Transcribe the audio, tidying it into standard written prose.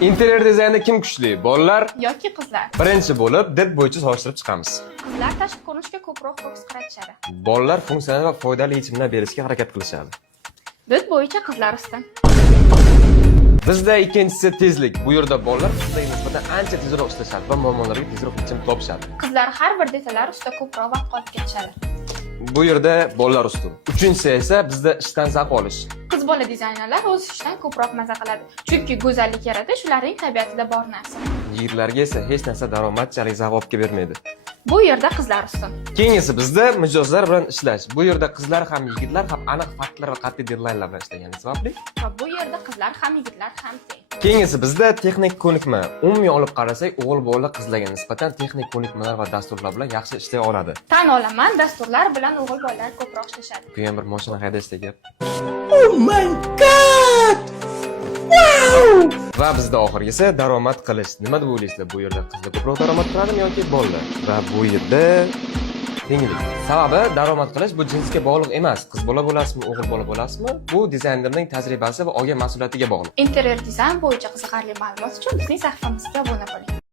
Interior dizaynda kim kuchli? Bolalar? yoki qizlar? Birinchi bo'lib did bo'yicha solishtirib chiqamiz. Qizlar tashqi ko'rinishga ko'proq fokus qaratishadi. Bolalar funksional va foydali yechimlar berishga harakat qilishadi. Did bo'yicha qizlar ustin. Bizda ikkinchisi tezlik. Bu yerda bolalar qizlarga nisbatan ancha tezroq ishlashadi va muammolarga tezroq yechim topishadi. Qizlar har bir detallar ustida ko'proq vaqt qolib ketishadi. Bu yerda bolalar ustun. Uchinchisi esa bizda ishdan zavq olish. Qiz bola dizaynerlar o'z ishidan ko'proq maza qiladi. Chunki go'zallik yaratish ularning tabiatida bor narsa. Yigitlarga esa hech narsa daromadchalik zavq olib bermaydi. Bu yerda qizlar ustin. Keyingisi bizda mijozlar bilan ishlash. Bu yerda qizlar ham yigitlar ham aniq faktlar va qat'iy deadlinelar bilan ishlagani sababli. Va bu yerda qizlar ham yigitlar ham teng. Keyingisi bizda texnik ko'nikma. Umumiy olib qarasak, o'g'il bola qizlarga nisbatan texnik ko'nikmalar va dasturlar bilan yaxshi ishlay oladi. Tan olaman, dasturlar bilan o'g'il bolalar ko'proq ishlashadi. Bu ham bir mashina haydashda gap. Oh my god! Wow! Va bizda oxirgisi daromad qilish. Nima deb o'ylaysizlar? Bu yerda qizlar ko'proq daromad qiladimi yoki bolalar? Va bu yerda tenglik. Sababi daromad qilish bu jinsga bog'liq emas. Qiz bola bo'lasizmi, o'g'il bola bo'lasizmi? Bu dizaynerning tajribasi va olgan mas'uliyatiga bog'liq. Interior dizayn bo'yicha qiziqarli ma'lumot uchun bizning sahifamizga obuna bo'ling.